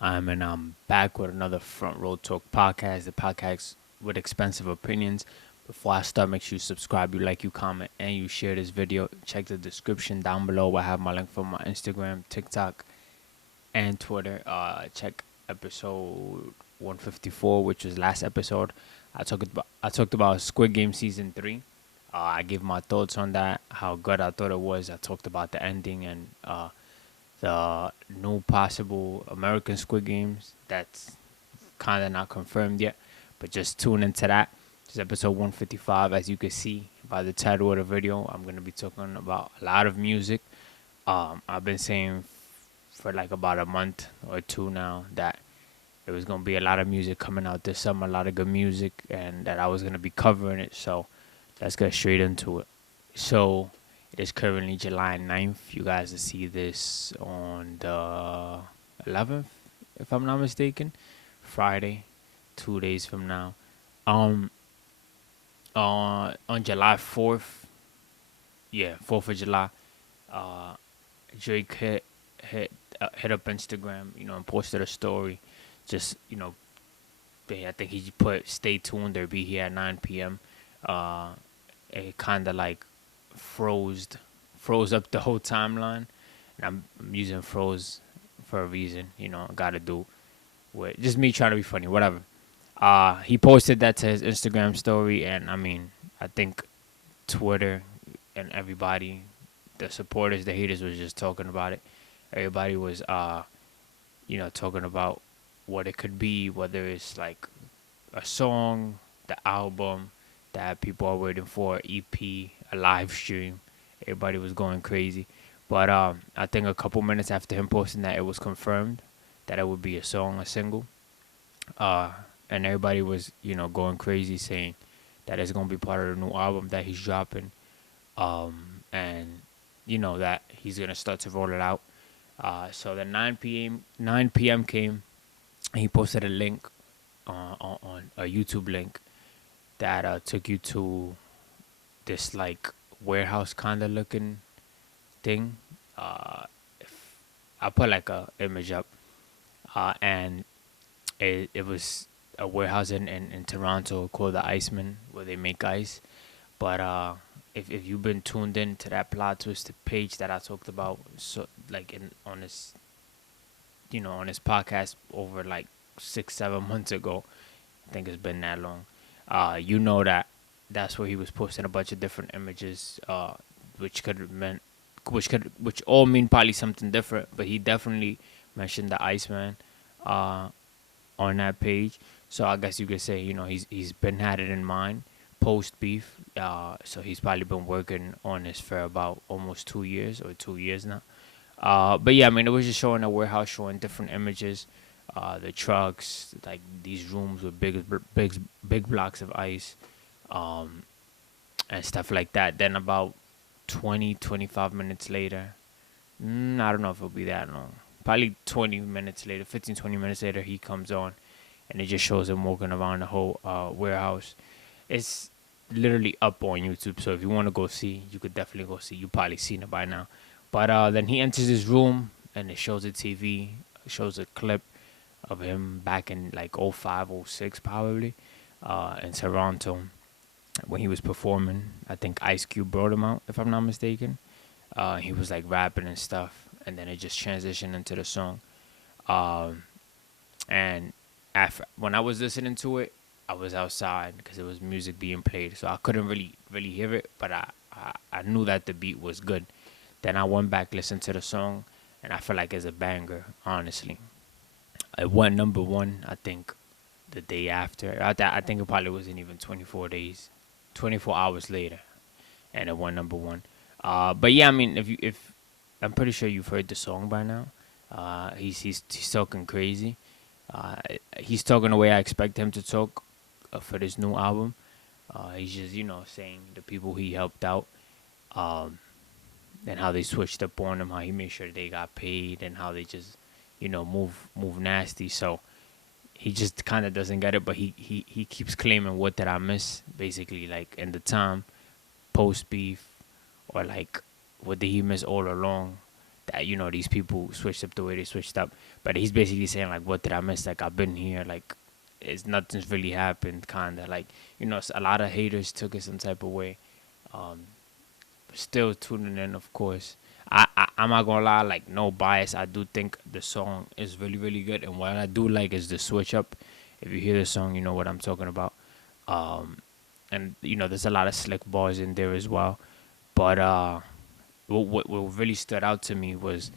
And I'm back with another Front Row Talk podcast, the podcast with expensive opinions. Before I start, make sure you subscribe, you like, you comment, and you share this video. Check the description down below. I have my link for my Instagram, TikTok, and Twitter. Check episode 154, which was last episode. I talked about Squid Game season 3. I gave my thoughts on that, how good I thought it was. I talked about the ending and the new possible American Squid Games. That's kind of not confirmed yet, but just tune into that. This is episode 155. As you can see by the title of the video, I'm going to be talking about a lot of music. I've been saying for like about a month or two now that there was going to be a lot of music coming out this summer, a lot of good music, and that I was going to be covering it. So let's get straight into it. So it is currently July 9th. You guys will see this on the 11th, if I'm not mistaken. Friday, 2 days from now. Um, on July 4th, 4th of July, uh, Drake hit up Instagram, and posted a story. Just, I think he put "Stay tuned" or "Be here at 9 p.m." It kind of like froze froze up the whole timeline. And I'm using froze for a reason. Got to do with just me trying to be funny, whatever. He posted that to his Instagram story, and I mean, I think Twitter and everybody, the supporters, the haters, was just talking about it. Everybody was, talking about what it could be, whether it's like a song, the album that people are waiting for, EP, a live stream. Everybody was going crazy. But I think a couple minutes after him posting that, it was confirmed that it would be a song, a single. Uh, and everybody was, going crazy saying that it's going to be part of the new album that he's dropping. And, that he's going to start to roll it out. So the 9 p.m. came, and he posted a link on a YouTube link that took you to this like warehouse kind of looking thing. If I put like a image up, and it was a warehouse in Toronto called the Iceman, where they make ice. But if you've been tuned in to that plot twisted page that I talked about, so like on this podcast over like 6-7 months ago, I think it's been that long. You know that's where he was posting a bunch of different images, which could have meant, which all mean probably something different. But he definitely mentioned the Iceman, on that page. So I guess you could say, he's been had it in mind post beef. So he's probably been working on this for about almost 2 years or 2 years now. But yeah, I mean, it was just showing a warehouse, showing different images, the trucks, like these rooms with big blocks of ice, um, and stuff like that. Then about 20-25 minutes later, I don't know if it'll be that long. Probably 20 minutes later, 15-20 minutes later, he comes on, and it just shows him walking around the whole warehouse. It's literally up on YouTube, so if you want to go see, you could definitely go see. You probably seen it by now. But then he enters his room, and it shows a TV, shows a clip of him back in like '05, '06 probably, in Toronto when he was performing. I think Ice Cube brought him out, if I'm not mistaken. He was like rapping and stuff, and then it just transitioned into the song. Um, and when I was listening to it, I was outside because it was music being played, so I couldn't really hear it, but I knew that the beat was good. Then I went back, listened to the song, and I feel like it's a banger, honestly. It went number one, I think, the day after. I think it probably wasn't even 24 days, 24 hours later, and it went number one. But yeah, I mean, if I'm pretty sure you've heard the song by now. He's talking crazy. Uh, he's talking the way I expect him to talk for this new album. He's just saying the people he helped out, um, and how they switched up on him, how he made sure they got paid, and how they just move nasty. So he just kind of doesn't get it, but he keeps claiming, what did I miss, basically, like in the time post beef, or like what did he miss all along, that these people switched up the way they switched up. But he's basically saying like, what did I miss? Like I've been here. Like it's nothing's really happened. Kind of like a lot of haters took it some type of way. Um, Still tuning in, of course. I'm not gonna lie, like no bias. I do think the song is really really good, and what I do like is the switch up. If you hear the song, you know what I'm talking about. Um, and there's a lot of slick bars in there as well. But what really stood out to me was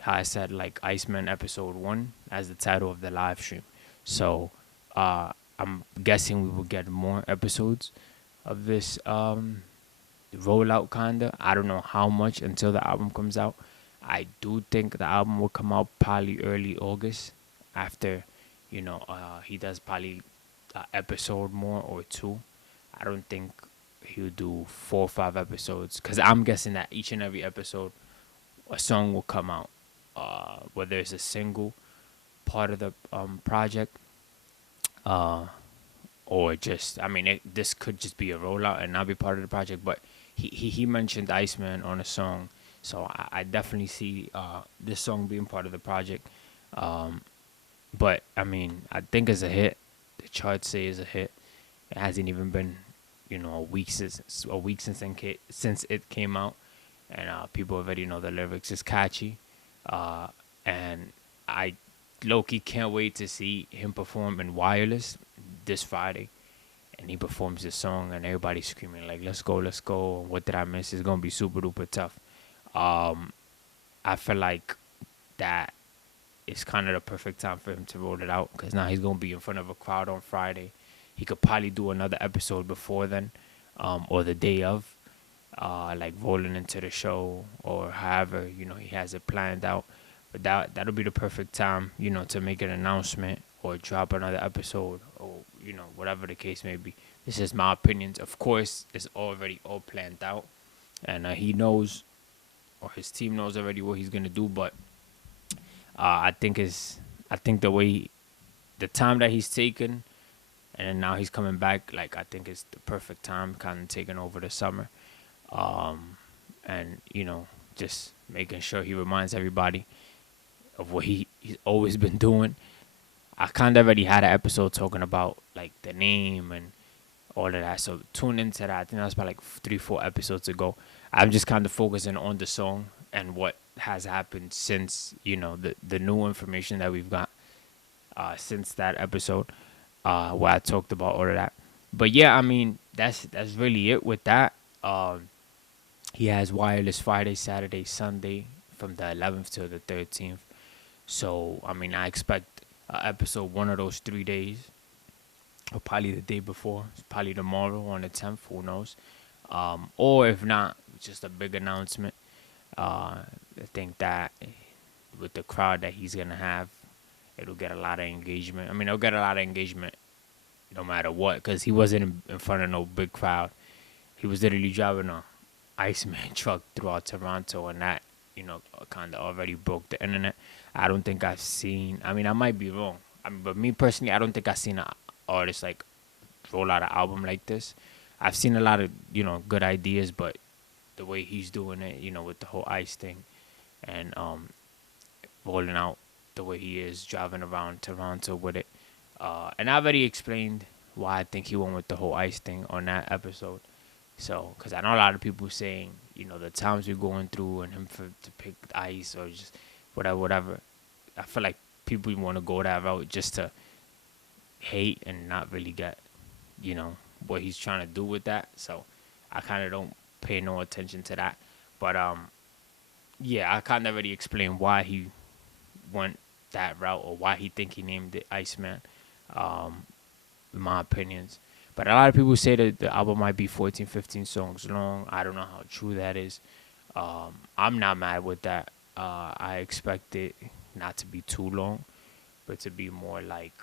how I said like Iceman episode 1 as the title of the live stream. So I'm guessing we will get more episodes of this rollout kinda. I don't know how much until the album comes out. I do think the album will come out probably early August after, he does probably episode more or two. I don't think he'll do 4 or 5 episodes because I'm guessing that each and every episode a song will come out, whether it's a single part of the project, uh, or just this could just be a rollout and not be part of the project. But he mentioned Iceman on a song, so I definitely see this song being part of the project. But I think it's a hit. The charts say it's a hit. It hasn't even been a week since it came out, and people already know the lyrics is catchy, and I low-key can't wait to see him perform in Wireless this Friday. And he performs this song, and everybody's screaming like, "Let's go, let's go!" What did I miss? It's gonna be super duper tough. I feel like that is kind of the perfect time for him to roll it out because now he's gonna be in front of a crowd on Friday. He could probably do another episode before then, or the day of, like rolling into the show or however he has it planned out. But that'll be the perfect time, to make an announcement or drop another episode or whatever the case may be. This is my opinions. Of course, it's already all planned out, and he knows, or his team knows already what he's gonna do. But I think the time that he's taken, and then now he's coming back. Like I think it's the perfect time, kind of taking over the summer, and just making sure he reminds everybody of what he's always been doing. I kind of already had an episode talking about like the name and all of that. So tune into that. I think that was about like 3-4 episodes ago. I'm just kind of focusing on the song and what has happened since the new information that we've got since that episode where I talked about all of that. But yeah, that's really it with that. He has Wireless Friday, Saturday, Sunday from the 11th to the 13th. So I expect episode one of those 3 days, or probably the day before, probably tomorrow on the 10th. Who knows? Or if not, just a big announcement. I think that with the crowd that he's gonna have, it'll get a lot of engagement. It'll get a lot of engagement no matter what, because he wasn't in front of no big crowd. He was literally driving a Iceman truck throughout Toronto, and that kind of already broke the internet. I don't think I've seen. I might be wrong. But me personally, I don't think I've seen an artist like roll out an album like this. I've seen a lot of good ideas, but the way he's doing it, with the whole ice thing, and rolling out the way he is, driving around Toronto with it, and I already explained why I think he went with the whole ice thing on that episode. So, because I know a lot of people saying, the times we're going through and him to pick ice or just whatever. I feel like people want to go that route just to hate and not really get, what he's trying to do with that. So, I kind of don't pay no attention to that. But, yeah, I kind of already explained why he went that route or why he think he named it Iceman, in my opinions. But a lot of people say that the album might be 14, 15 songs long. I don't know how true that is. I'm not mad with that. I expect it not to be too long, but to be more like,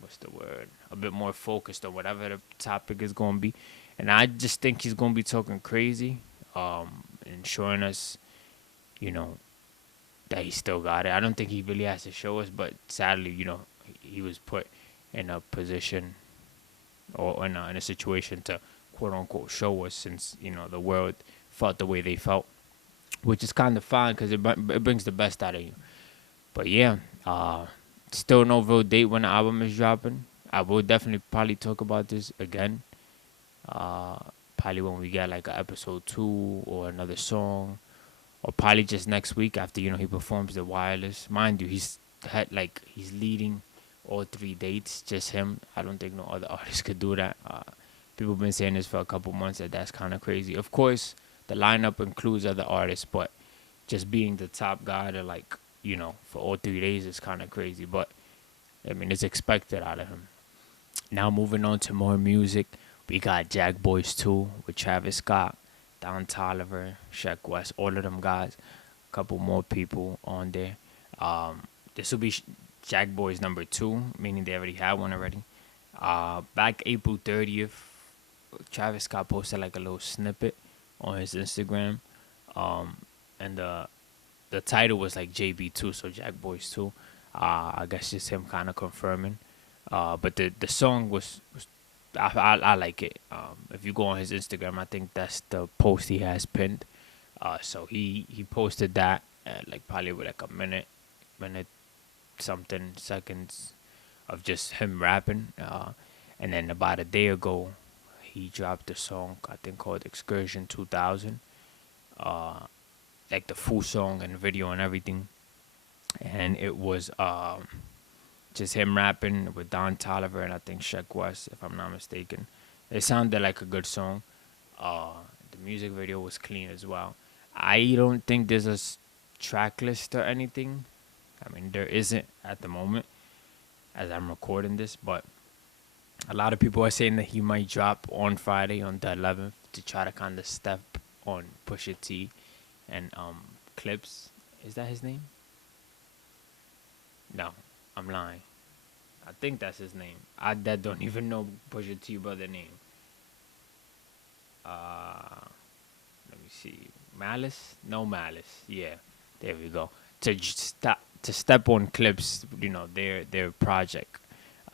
what's the word? A bit more focused on whatever the topic is going to be. And I just think he's going to be talking crazy, and showing us, that he still got it. I don't think he really has to show us, but sadly, he was put in a position or in a situation to quote unquote show us, since the world felt the way they felt which is kind of fine because it brings the best out of you. But yeah, still no real date when the album is dropping. I will definitely probably talk about this again. Uh, Probably when we get like an episode 2 or another song, or probably just next week after he performs the Wireless. Mind you, he's leading all 3 dates, just him. I don't think no other artist could do that. People have been saying this for a couple months that's kind of crazy. Of course, the lineup includes other artists, but just being the top guy to for all 3 days is kind of crazy. But I mean, it's expected out of him. Now moving on to more music, we got Jack Boys 2 with Travis Scott, Don Toliver, Sheck West, all of them guys. A couple more people on there. This will be Jack Boys number 2, meaning they already had one already. Back April 30th, Travis Scott posted like a little snippet on his Instagram. And the title was like JB2, so Jack Boys 2. I guess just him kind of confirming. But the song was I like it. If you go on his Instagram, I think that's the post he has pinned. So he posted that like probably with like a minute something seconds of just him rapping. And then about a day ago, he dropped a song I think called Excursion 2000. Like the full song and video and everything. And it was just him rapping with Don Toliver and I think Sheck West, if I'm not mistaken. It sounded like a good song. The music video was clean as well. I don't think there's a track list or anything. I mean, there isn't at the moment as I'm recording this, but a lot of people are saying that he might drop on Friday on the 11th to try to kind of step on Pusha T and Clips. Is that his name? No, I'm lying. I think that's his name. I don't even know Pusha T brother name. Let me see. Malice? No Malice. Yeah, there we go. To step on Clips, their project.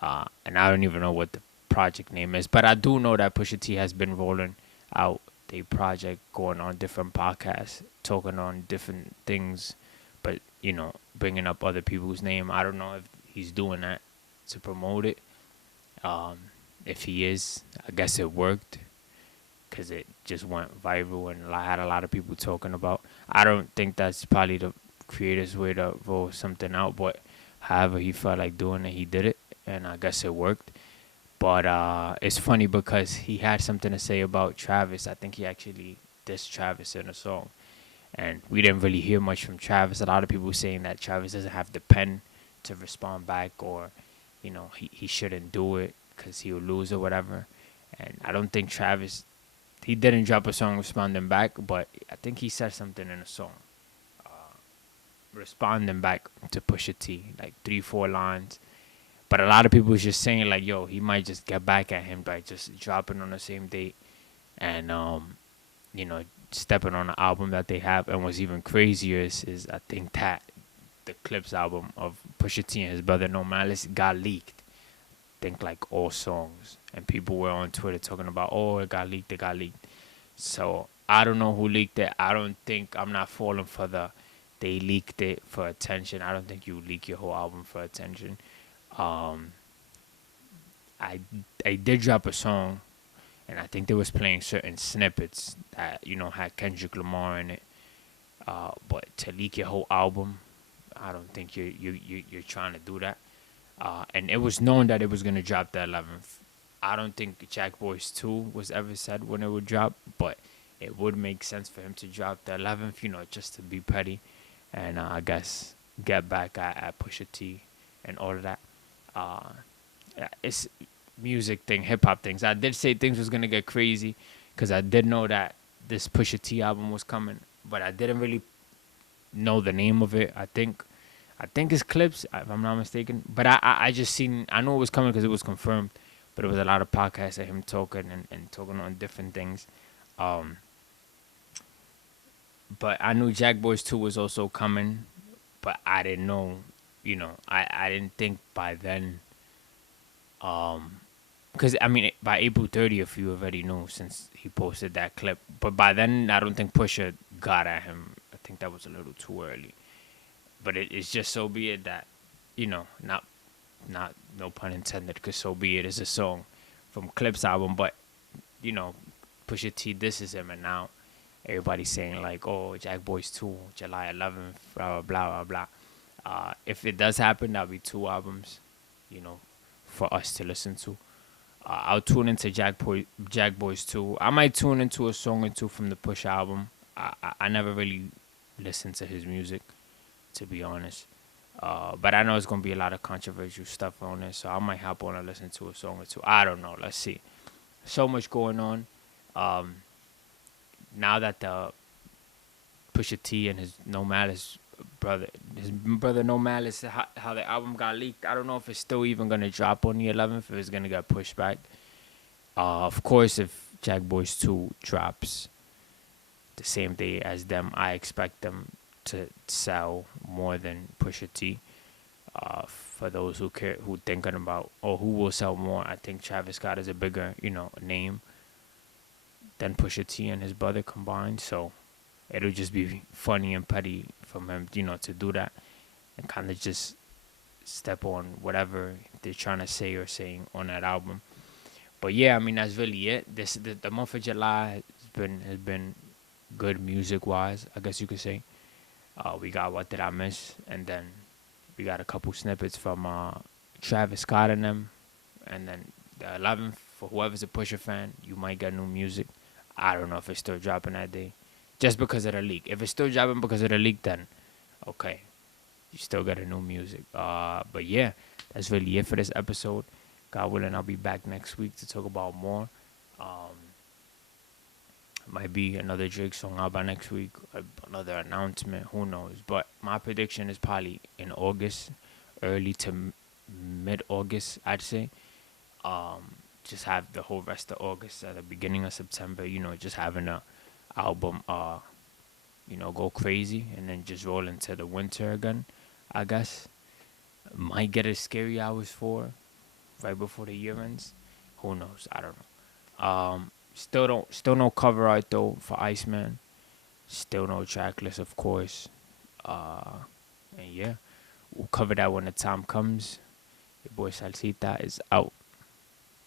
And I don't even know what the project name is, but I do know that Pusha T has been rolling out their project, going on different podcasts, talking on different things, but bringing up other people's name. I don't know if he's doing that to promote it. If he is, I guess it worked because it just went viral and I had a lot of people talking about. I don't think that's probably the creator's way to roll something out, but however he felt like doing it, he did it, and I guess it worked. But it's funny because he had something to say about Travis. I think he actually dissed Travis in a song. And we didn't really hear much from Travis. A lot of people saying that Travis doesn't have the pen to respond back, or, he shouldn't do it because he'll lose or whatever. And I don't think Travis, he didn't drop a song responding back, but I think he said something in a song responding back to Pusha T, like 3-4 lines. But a lot of people was just saying like, yo, he might just get back at him by just dropping on the same date and, stepping on the album that they have. And what's even crazier is I think that the Clips album of Pusha T and his brother No Malice got leaked. I think like all songs. And people were on Twitter talking about, oh, it got leaked. So I don't know who leaked it. I'm not falling for they leaked it for attention. I don't think you leak your whole album for attention. I did drop a song, and I think they was playing certain snippets that had Kendrick Lamar in it. But to leak your whole album, I don't think you're trying to do that. And it was known that it was gonna drop the 11th. I don't think Jack Boys 2 was ever said when it would drop, but it would make sense for him to drop the 11th, just to be petty, and I guess get back at Pusha T and all of that. It's music thing, hip hop things. I did say things was gonna get crazy because I did know that this Pusha T album was coming, but I didn't really know the name of it. I think it's Clips, if I'm not mistaken. But I just seen, I knew it was coming because it was confirmed. But it was a lot of podcasts of him talking and talking on different things. But I knew Jack Boys 2 was also coming, but I didn't know, I didn't think by then, because, by April 30th, you already knew since he posted that clip. But by then, I don't think Pusha got at him. I that was a little too early. But it's just so be it that, not no pun intended, because so be it is a song from Clip's album, but you know, Pusha T, this is him, and now everybody's saying like, oh, Jack Boys 2, July 11th, blah blah blah blah blah. If it does happen, that'll be 2 albums, you know, for us to listen to. I'll tune into Jack Boys 2. I might tune into a song or two from the Push album. I never really listened to his music, to be honest. But I know it's gonna be a lot of controversial stuff on it, so I might hop on and listen to a song or two. I don't know. Let's see. So much going on. Um, Now that the Pusha T and his brother No Malice, how the album got leaked. I don't know if it's still even gonna drop on the 11th. If it's gonna get pushed back. Of course, if Jack Boys 2 drops the same day as them, I expect them to sell more than Pusha T. For those who care, who thinking about, or who will sell more, I think Travis Scott is a bigger, name than Pusha T and his brother combined. So it'll just be funny and petty from him, to do that and kind of just step on whatever they're trying to say or saying on that album. But yeah, I mean that's really it. The month of July has been good music wise, I guess you could say. We got What Did I Miss, and then we got a couple snippets from Travis Scott and them, and then the 11th, for whoever's a Pusha fan, you might get new music. I don't know if it's still dropping that day, just because of the leak. If it's still dropping because of the leak, then okay, you still got a new music. But yeah, that's really it for this episode. God willing, I'll be back next week to talk about more. Might be another Drake song out by next week, another announcement, who knows. But my prediction is probably in August, early to mid-August, I'd say. Just have the whole rest of August at the beginning of September, just having a album, go crazy, and then just roll into the winter again, I guess. Might get a Scary Hours 4 right before the year ends. Who knows? I don't know. Still no cover art though for Iceman. Still no track list, of course. And yeah, we'll cover that when the time comes. Your boy Salcita is out.